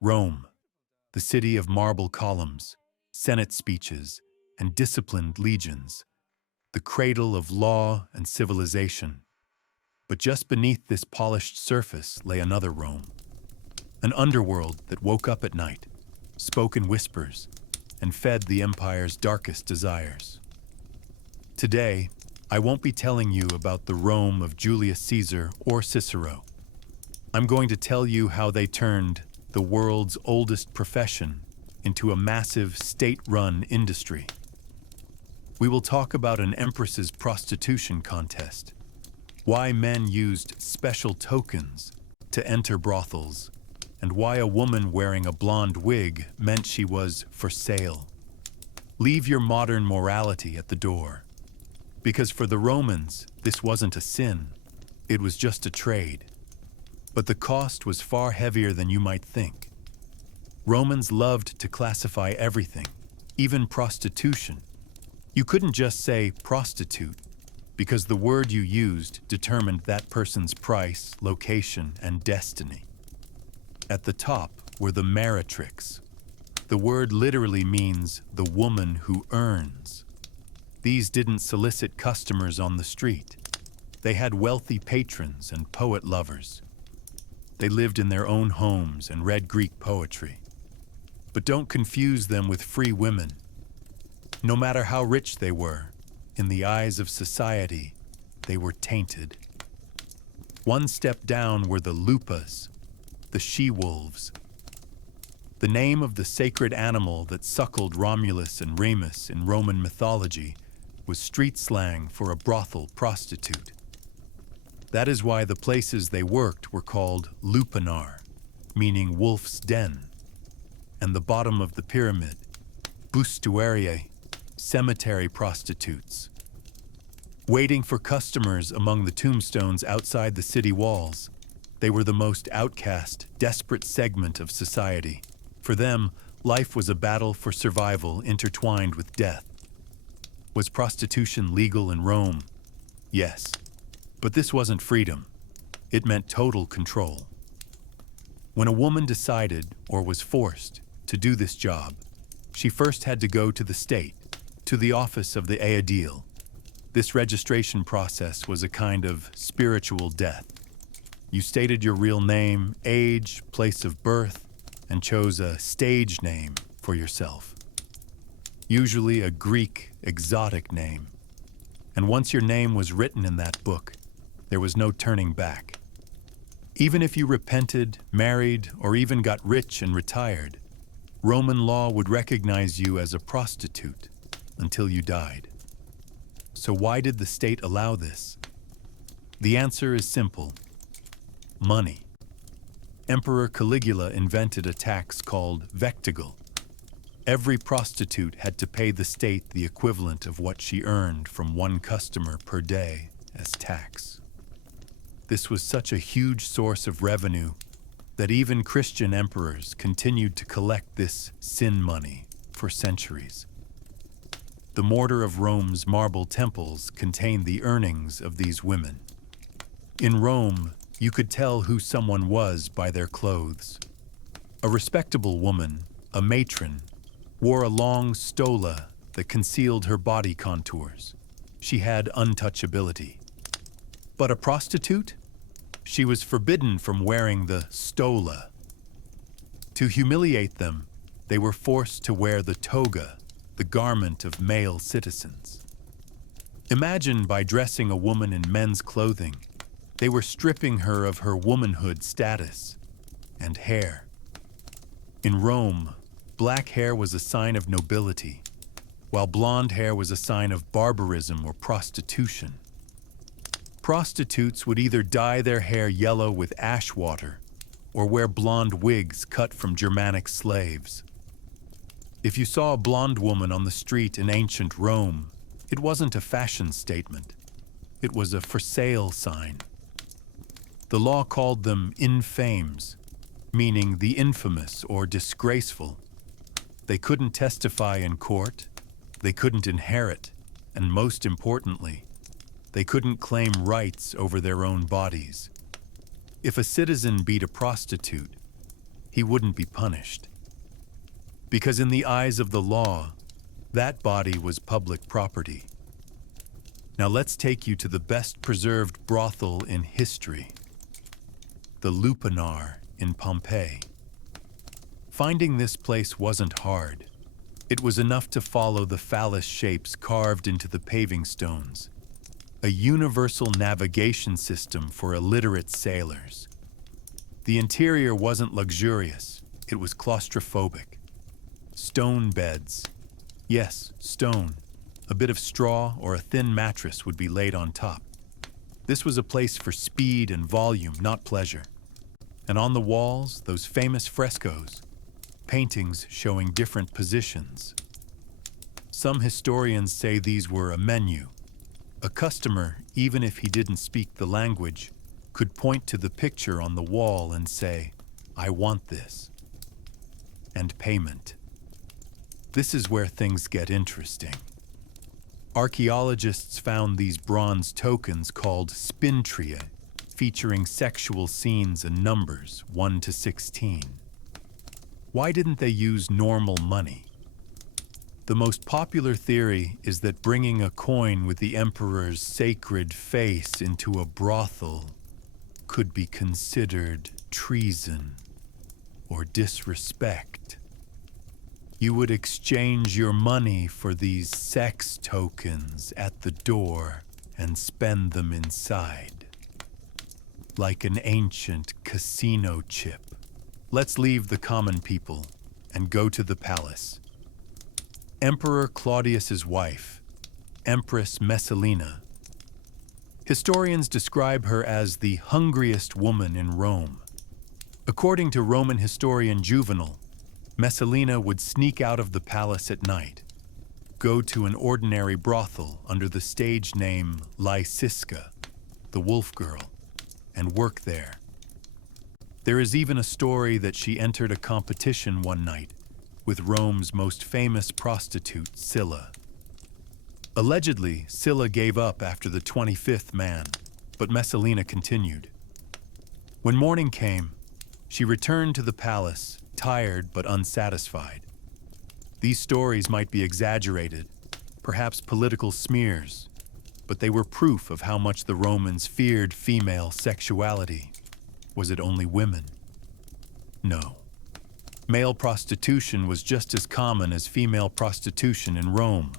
Rome, the city of marble columns, Senate speeches, and disciplined legions, the cradle of law and civilization. But just beneath this polished surface lay another Rome, an underworld that woke up at night, spoke in whispers, and fed the empire's darkest desires. Today, I won't be telling you about the Rome of Julius Caesar or Cicero. I'm going to tell you how they turned the world's oldest profession into a massive state-run industry. We will talk about an empress's prostitution contest, why men used special tokens to enter brothels, and why a woman wearing a blonde wig meant she was for sale. Leave your modern morality at the door, because for the Romans, this wasn't a sin, it was just a trade. But the cost was far heavier than you might think. Romans loved to classify everything, even prostitution. You couldn't just say prostitute, because the word you used determined that person's price, location, and destiny. At the top were the meretrix. The word literally means the woman who earns. These didn't solicit customers on the street. They had wealthy patrons and poet lovers. They lived in their own homes and read Greek poetry. But don't confuse them with free women. No matter how rich they were, in the eyes of society, they were tainted. One step down were the lupas, the she-wolves. The name of the sacred animal that suckled Romulus and Remus in Roman mythology was street slang for a brothel prostitute. That is why the places they worked were called lupanar, meaning wolf's den, and the bottom of the pyramid, bustuarii, cemetery prostitutes. Waiting for customers among the tombstones outside the city walls, they were the most outcast, desperate segment of society. For them, life was a battle for survival intertwined with death. Was prostitution legal in Rome? Yes. But this wasn't freedom. It meant total control. When a woman decided, or was forced, to do this job, she first had to go to the state, to the office of the aedile. This registration process was a kind of spiritual death. You stated your real name, age, place of birth, and chose a stage name for yourself. Usually a Greek, exotic name. And once your name was written in that book, there was no turning back. Even if you repented, married, or even got rich and retired, Roman law would recognize you as a prostitute until you died. So why did the state allow this? The answer is simple: money. Emperor Caligula invented a tax called vectigal. Every prostitute had to pay the state the equivalent of what she earned from one customer per day as tax. This was such a huge source of revenue that even Christian emperors continued to collect this sin money for centuries. The mortar of Rome's marble temples contained the earnings of these women. In Rome, you could tell who someone was by their clothes. A respectable woman, a matron, wore a long stola that concealed her body contours. She had untouchability. But a prostitute? She was forbidden from wearing the stola. To humiliate them, they were forced to wear the toga, the garment of male citizens. Imagine by dressing a woman in men's clothing, they were stripping her of her womanhood status and hair. In Rome, black hair was a sign of nobility, while blonde hair was a sign of barbarism or prostitution. Prostitutes would either dye their hair yellow with ash water or wear blonde wigs cut from Germanic slaves. If you saw a blonde woman on the street in ancient Rome, it wasn't a fashion statement. It was a for sale sign. The law called them infames, meaning the infamous or disgraceful. They couldn't testify in court, they couldn't inherit, and most importantly, they couldn't claim rights over their own bodies. If a citizen beat a prostitute, he wouldn't be punished. Because in the eyes of the law, that body was public property. Now let's take you to the best preserved brothel in history, the Lupanar in Pompeii. Finding this place wasn't hard. It was enough to follow the phallus shapes carved into the paving stones, a universal navigation system for illiterate sailors. The interior wasn't luxurious, it was claustrophobic. Stone beds. Yes, stone. A bit of straw or a thin mattress would be laid on top. This was a place for speed and volume, not pleasure. And on the walls, those famous frescoes, paintings showing different positions. Some historians say these were a menu. A customer, even if he didn't speak the language, could point to the picture on the wall and say, "I want this." And payment. This is where things get interesting. Archaeologists found these bronze tokens called spintria, featuring sexual scenes and numbers 1 to 16. Why didn't they use normal money? The most popular theory is that bringing a coin with the emperor's sacred face into a brothel could be considered treason or disrespect. You would exchange your money for these sex tokens at the door and spend them inside, like an ancient casino chip. Let's leave the common people and go to the palace. Emperor Claudius's wife, Empress Messalina. Historians describe her as the hungriest woman in Rome. According to Roman historian Juvenal, Messalina would sneak out of the palace at night, go to an ordinary brothel under the stage name Lysiska, the wolf girl, and work there. There is even a story that she entered a competition one night with Rome's most famous prostitute, Sylla. Allegedly, Sylla gave up after the 25th man, but Messalina continued. When morning came, she returned to the palace, tired but unsatisfied. These stories might be exaggerated, perhaps political smears, but they were proof of how much the Romans feared female sexuality. Was it only women? No. Male prostitution was just as common as female prostitution in Rome.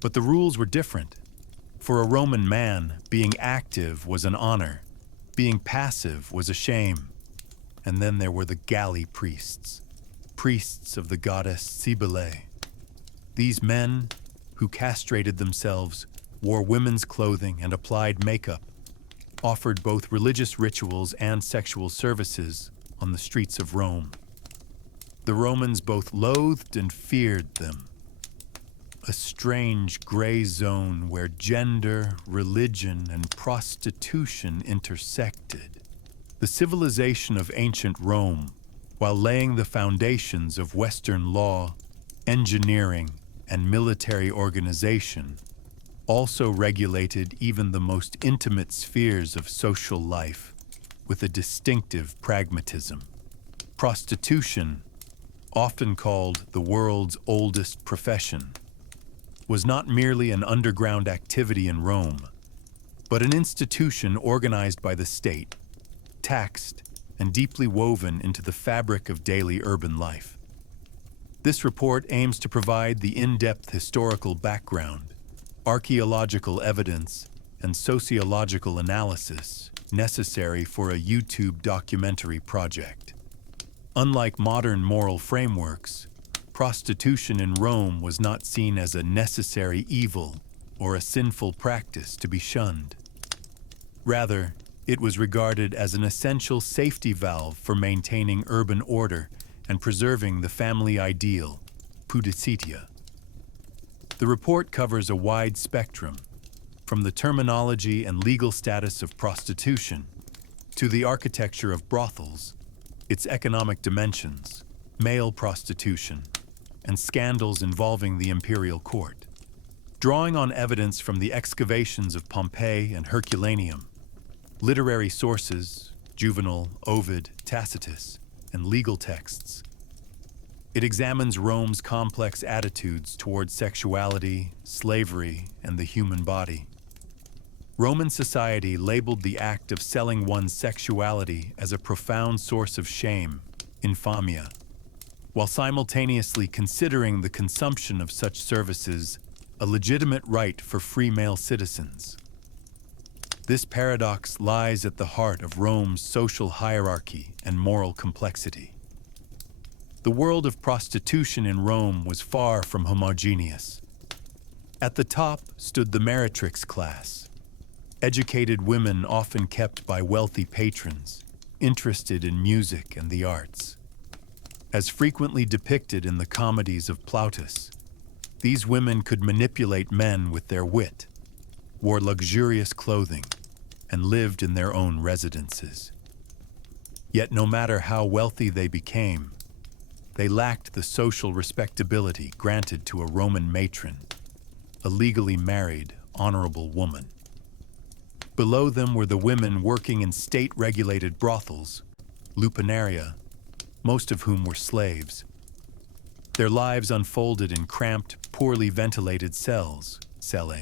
But the rules were different. For a Roman man, being active was an honor. Being passive was a shame. And then there were the galley priests, priests of the goddess Cybele. These men, who castrated themselves, wore women's clothing and applied makeup, offered both religious rituals and sexual services on the streets of Rome. The Romans both loathed and feared them. A strange gray zone where gender, religion, and prostitution intersected. The civilization of ancient Rome, while laying the foundations of Western law, engineering, and military organization, also regulated even the most intimate spheres of social life with a distinctive pragmatism. Prostitution, often called the world's oldest profession, was not merely an underground activity in Rome, but an institution organized by the state, taxed, and deeply woven into the fabric of daily urban life. This report aims to provide the in-depth historical background, archaeological evidence, and sociological analysis necessary for a YouTube documentary project. Unlike modern moral frameworks, prostitution in Rome was not seen as a necessary evil or a sinful practice to be shunned. Rather, it was regarded as an essential safety valve for maintaining urban order and preserving the family ideal, pudicitia. The report covers a wide spectrum, from the terminology and legal status of prostitution to the architecture of brothels, its economic dimensions, male prostitution, and scandals involving the imperial court. Drawing on evidence from the excavations of Pompeii and Herculaneum, literary sources, Juvenal, Ovid, Tacitus, and legal texts. It examines Rome's complex attitudes towards sexuality, slavery, and the human body. Roman society labeled the act of selling one's sexuality as a profound source of shame, insomnia, while simultaneously considering the consumption of such services a legitimate right for free male citizens. This paradox lies at the heart of Rome's social hierarchy and moral complexity. The world of prostitution in Rome was far from homogeneous. At the top stood the meretrix class, educated women often kept by wealthy patrons, interested in music and the arts. As frequently depicted in the comedies of Plautus, these women could manipulate men with their wit, wore luxurious clothing, and lived in their own residences. Yet no matter how wealthy they became, they lacked the social respectability granted to a Roman matron, a legally married, honorable woman. Below them were the women working in state-regulated brothels, lupanaria, most of whom were slaves. Their lives unfolded in cramped, poorly ventilated cells, celle,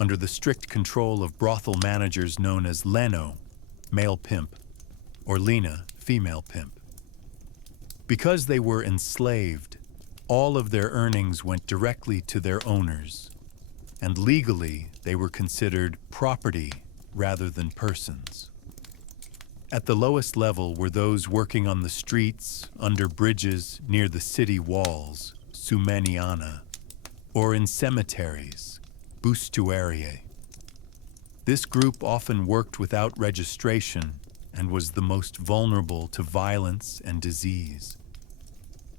under the strict control of brothel managers known as leno, male pimp, or lena, female pimp. Because they were enslaved, all of their earnings went directly to their owners, and legally they were considered property rather than persons. At the lowest level were those working on the streets, under bridges, near the city walls, sumeniana, or in cemeteries, bustuarii. This group often worked without registration and was the most vulnerable to violence and disease.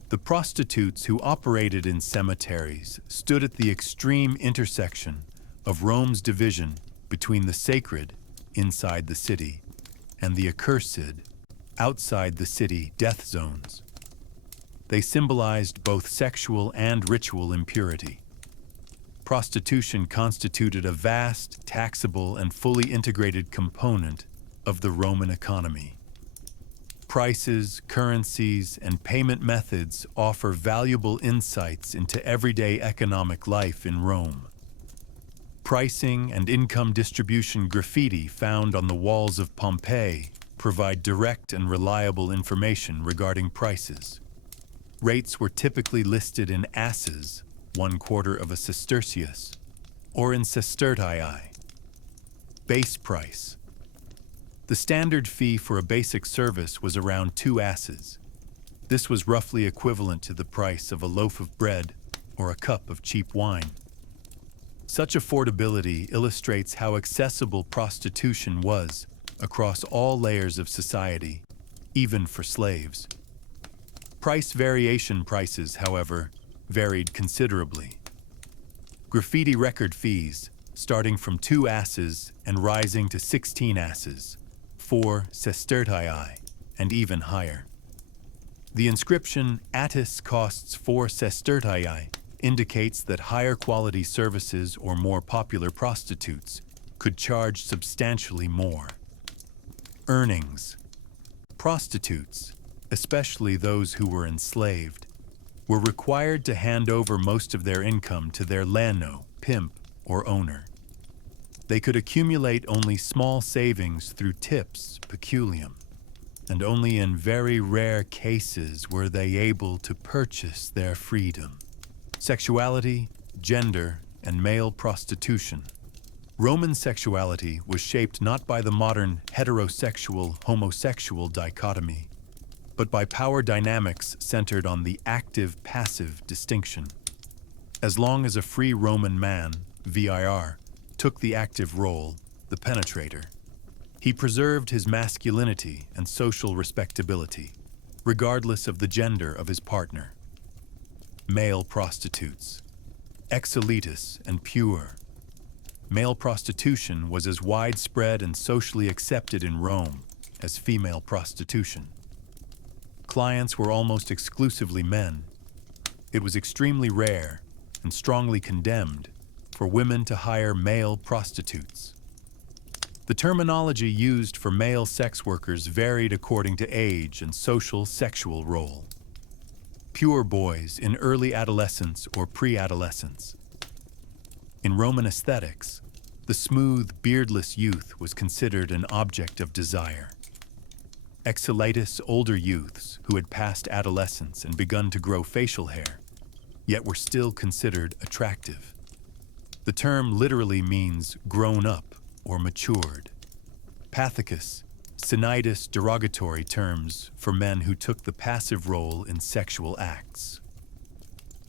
The prostitutes who operated in cemeteries stood at the extreme intersection of Rome's division between the sacred, inside the city, and the accursed, outside the city, death zones. They symbolized both sexual and ritual impurity. Prostitution constituted a vast, taxable, and fully integrated component of the Roman economy. Prices, currencies, and payment methods offer valuable insights into everyday economic life in Rome. Pricing and income distribution graffiti found on the walls of Pompeii provide direct and reliable information regarding prices. Rates were typically listed in asses, 1/4 of a sestertius, or in sestertii. Base price. The standard fee for a basic service was around 2 asses. This was roughly equivalent to the price of a loaf of bread or a cup of cheap wine. Such affordability illustrates how accessible prostitution was across all layers of society, even for slaves. Price variation prices, however, varied considerably. Graffiti record fees, starting from 2 asses and rising to 16 asses, 4 sestertii, and even higher. The inscription "Attis costs 4 sestertii" indicates that higher quality services or more popular prostitutes could charge substantially more. Earnings. Prostitutes, especially those who were enslaved, were required to hand over most of their income to their leno, pimp, or owner. They could accumulate only small savings through tips, peculium, and only in very rare cases were they able to purchase their freedom. Sexuality, gender, and male prostitution. Roman sexuality was shaped not by the modern heterosexual-homosexual dichotomy, but by power dynamics centered on the active-passive distinction. As long as a free Roman man, vir, took the active role, the penetrator, he preserved his masculinity and social respectability, regardless of the gender of his partner. Male prostitutes. Exolitus and pure. Male prostitution was as widespread and socially accepted in Rome as female prostitution. Clients were almost exclusively men. It was extremely rare and strongly condemned for women to hire male prostitutes. The terminology used for male sex workers varied according to age and social sexual role. Pure boys in early adolescence or pre-adolescence. In Roman aesthetics, the smooth, beardless youth was considered an object of desire. Exilitis older youths who had passed adolescence and begun to grow facial hair, yet were still considered attractive. The term literally means grown up or matured. Pathicus, sinitus derogatory terms for men who took the passive role in sexual acts.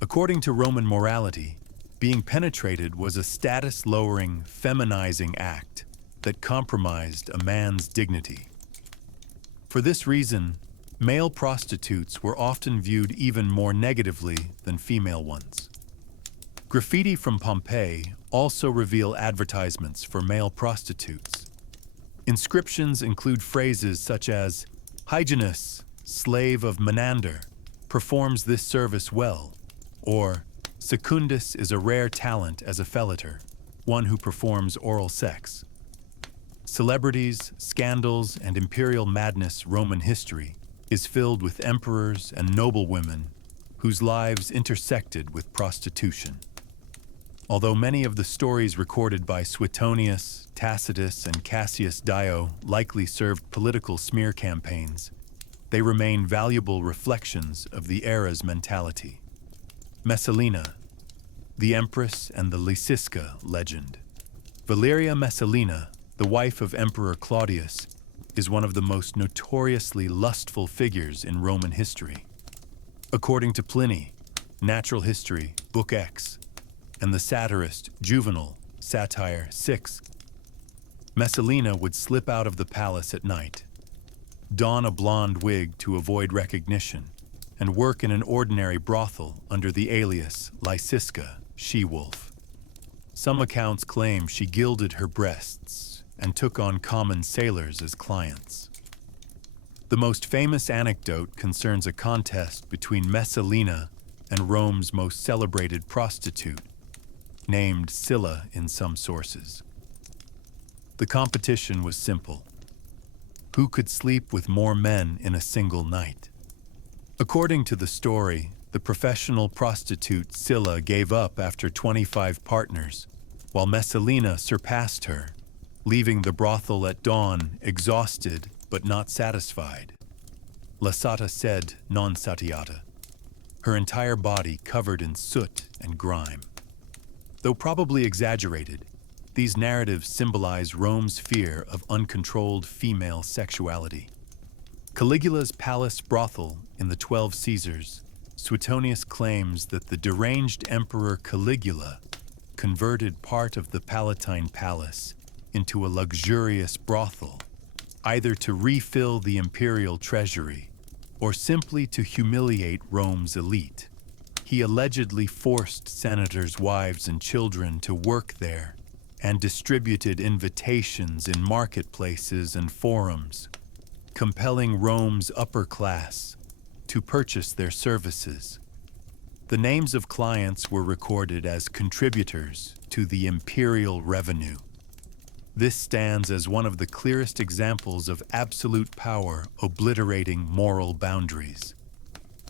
According to Roman morality, being penetrated was a status-lowering, feminizing act that compromised a man's dignity. For this reason, male prostitutes were often viewed even more negatively than female ones. Graffiti from Pompeii also reveal advertisements for male prostitutes. Inscriptions include phrases such as, "Hyginus, slave of Menander, performs this service well," or "Secundus is a rare talent as a fellator, one who performs oral sex." Celebrities, scandals, and imperial madness Roman history is filled with emperors and noblewomen whose lives intersected with prostitution. Although many of the stories recorded by Suetonius, Tacitus, and Cassius Dio likely served political smear campaigns, they remain valuable reflections of the era's mentality. Messalina, the Empress and the Lysiska legend. Valeria Messalina, the wife of Emperor Claudius, is one of the most notoriously lustful figures in Roman history. According to Pliny, Natural History, Book X, and the satirist Juvenal, Satire 6, Messalina would slip out of the palace at night, don a blonde wig to avoid recognition, and work in an ordinary brothel under the alias Lysiska, she-wolf. Some accounts claim she gilded her breasts and took on common sailors as clients. The most famous anecdote concerns a contest between Messalina and Rome's most celebrated prostitute, named Scylla in some sources. The competition was simple. Who could sleep with more men in a single night? According to the story, the professional prostitute Scylla gave up after 25 partners, while Messalina surpassed her, leaving the brothel at dawn exhausted but not satisfied. Lasata sed non satiata, her entire body covered in soot and grime. Though probably exaggerated, these narratives symbolize Rome's fear of uncontrolled female sexuality. Caligula's palace brothel in the 12 Caesars, Suetonius claims that the deranged emperor Caligula converted part of the Palatine Palace into a luxurious brothel, either to refill the imperial treasury or simply to humiliate Rome's elite. He allegedly forced senators' wives and children to work there and distributed invitations in marketplaces and forums, compelling Rome's upper class to purchase their services. The names of clients were recorded as contributors to the imperial revenue. This stands as one of the clearest examples of absolute power obliterating moral boundaries.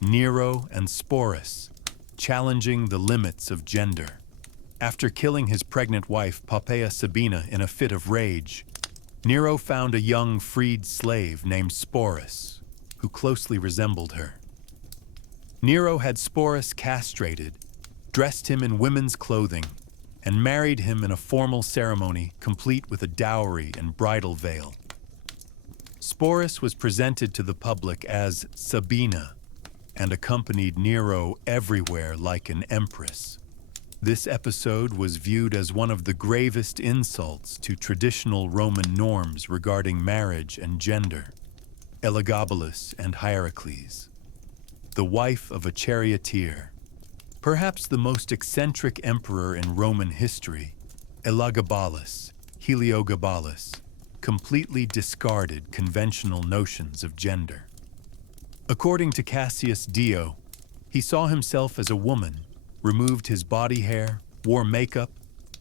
Nero and Sporus, challenging the limits of gender. After killing his pregnant wife Poppaea Sabina in a fit of rage, Nero found a young freed slave named Sporus, who closely resembled her. Nero had Sporus castrated, dressed him in women's clothing, and married him in a formal ceremony complete with a dowry and bridal veil. Sporus was presented to the public as Sabina and accompanied Nero everywhere like an empress. This episode was viewed as one of the gravest insults to traditional Roman norms regarding marriage and gender. Elagabalus and Hierocles, the wife of a charioteer. Perhaps the most eccentric emperor in Roman history, Elagabalus, Heliogabalus, completely discarded conventional notions of gender. According to Cassius Dio, he saw himself as a woman, removed his body hair, wore makeup,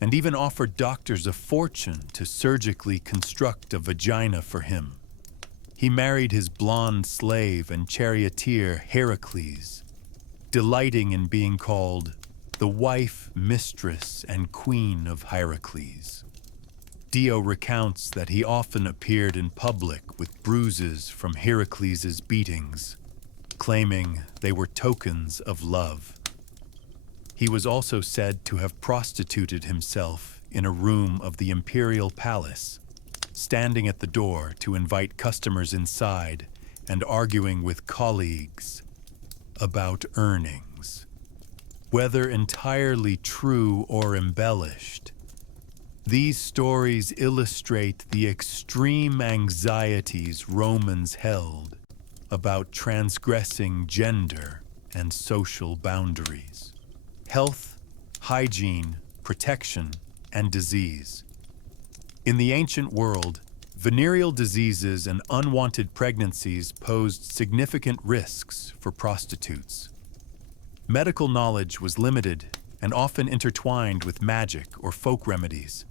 and even offered doctors a fortune to surgically construct a vagina for him. He married his blonde slave and charioteer Heracles, delighting in being called the wife, mistress, and queen of Heracles. Dio recounts that he often appeared in public with bruises from Heracles' beatings, claiming they were tokens of love. He was also said to have prostituted himself in a room of the imperial palace, standing at the door to invite customers inside and arguing with colleagues about earnings. Whether entirely true or embellished, these stories illustrate the extreme anxieties Romans held about transgressing gender and social boundaries. Health, hygiene, protection, and disease. In the ancient world, venereal diseases and unwanted pregnancies posed significant risks for prostitutes. Medical knowledge was limited and often intertwined with magic or folk remedies.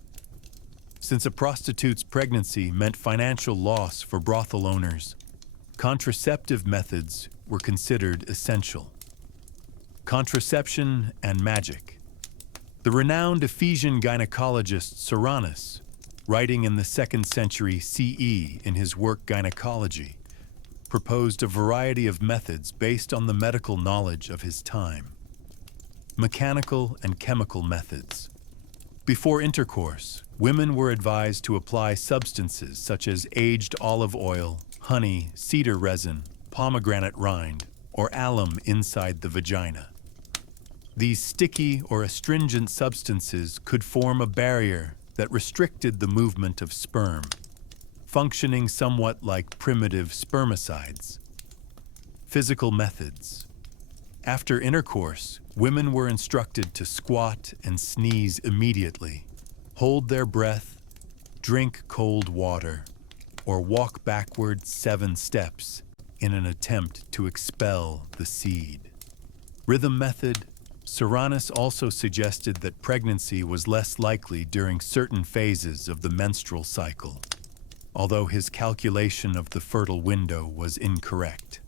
Since a prostitute's pregnancy meant financial loss for brothel owners, contraceptive methods were considered essential. Contraception and magic. The renowned Ephesian gynecologist Soranus, writing in the 2nd century CE in his work Gynecology, proposed a variety of methods based on the medical knowledge of his time. Mechanical and chemical methods. Before intercourse, women were advised to apply substances such as aged olive oil, honey, cedar resin, pomegranate rind, or alum inside the vagina. These sticky or astringent substances could form a barrier that restricted the movement of sperm, functioning somewhat like primitive spermicides. Physical methods. After intercourse, women were instructed to squat and sneeze immediately, hold their breath, drink cold water, or walk backward 7 steps in an attempt to expel the seed. Rhythm method. Soranus also suggested that pregnancy was less likely during certain phases of the menstrual cycle, although his calculation of the fertile window was incorrect.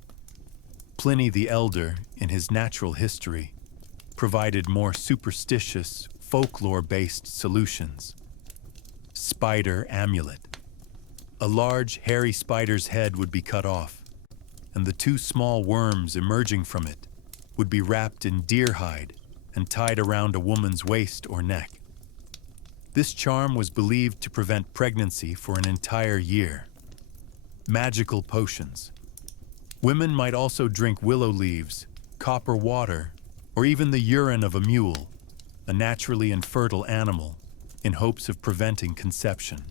Pliny the Elder, in his Natural History, provided more superstitious, folklore-based solutions. Spider amulet. A large, hairy spider's head would be cut off, and the 2 small worms emerging from it would be wrapped in deer hide and tied around a woman's waist or neck. This charm was believed to prevent pregnancy for an entire year. Magical potions. Women might also drink willow leaves, copper water, or even the urine of a mule, a naturally infertile animal, in hopes of preventing conception.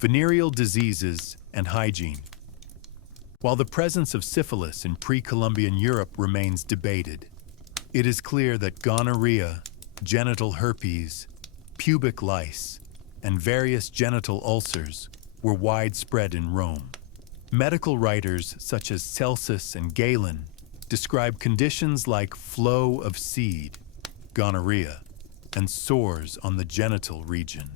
Venereal diseases and hygiene. While the presence of syphilis in pre-Columbian Europe remains debated, it is clear that gonorrhea, genital herpes, pubic lice, and various genital ulcers were widespread in Rome. Medical writers such as Celsus and Galen describe conditions like flow of seed, gonorrhea, and sores on the genital region.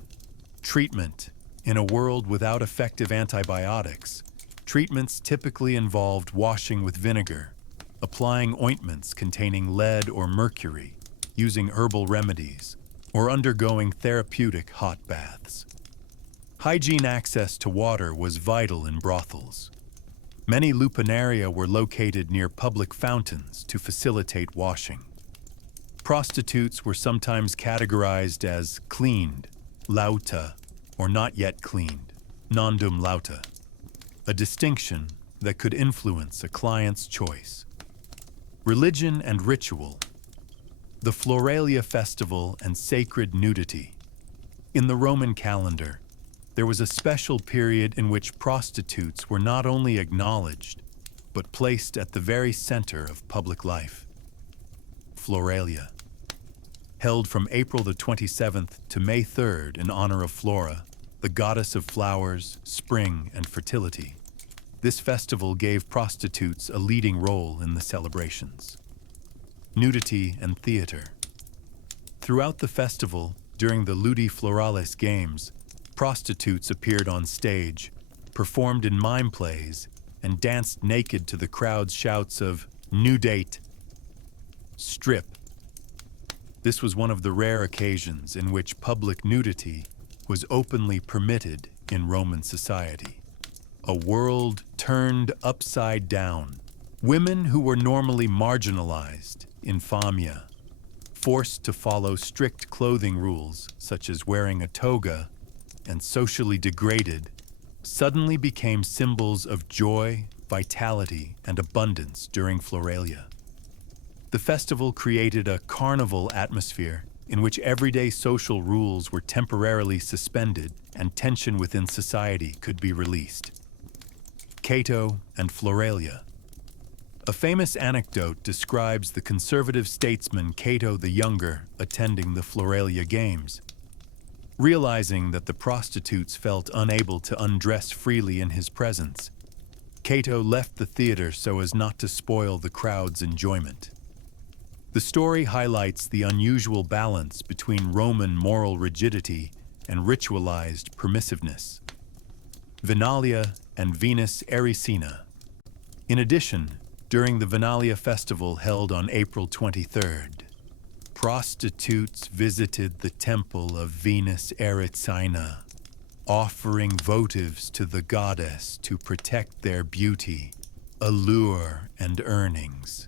Treatment. In a world without effective antibiotics, treatments typically involved washing with vinegar, applying ointments containing lead or mercury, using herbal remedies, or undergoing therapeutic hot baths. Hygiene access to water was vital in brothels. Many lupanaria were located near public fountains to facilitate washing. Prostitutes were sometimes categorized as cleaned, lauta, or not yet cleaned, nondum lauta, a distinction that could influence a client's choice. Religion and ritual. The Floralia festival and sacred nudity. In the Roman calendar, there was a special period in which prostitutes were not only acknowledged, but placed at the very center of public life. Floralia. Held from April the 27th to May 3rd in honor of Flora, the goddess of flowers, spring, and fertility. This festival gave prostitutes a leading role in the celebrations. Nudity and theater. Throughout the festival, During the Ludi Floralis games, prostitutes appeared on stage, performed in mime plays, and danced naked to the crowd's shouts of "New date! Strip!" This was one of the rare occasions in which public nudity was openly permitted in Roman society. A world turned upside down. Women who were normally marginalized, infamia, forced to follow strict clothing rules such as wearing a toga, and socially degraded, suddenly became symbols of joy, vitality, and abundance during Floralia. The festival created a carnival atmosphere in which everyday social rules were temporarily suspended and tension within society could be released. Cato and Floralia. A famous anecdote describes the conservative statesman Cato the Younger attending the Floralia Games. Realizing that the prostitutes felt unable to undress freely in his presence, Cato left the theater so as not to spoil the crowd's enjoyment. The story highlights the unusual balance between Roman moral rigidity and ritualized permissiveness. Vinalia and Venus Erycina. In addition, during the Vinalia festival held on April 23rd, prostitutes visited the temple of Venus Erycina, offering votives to the goddess to protect their beauty, allure, and earnings.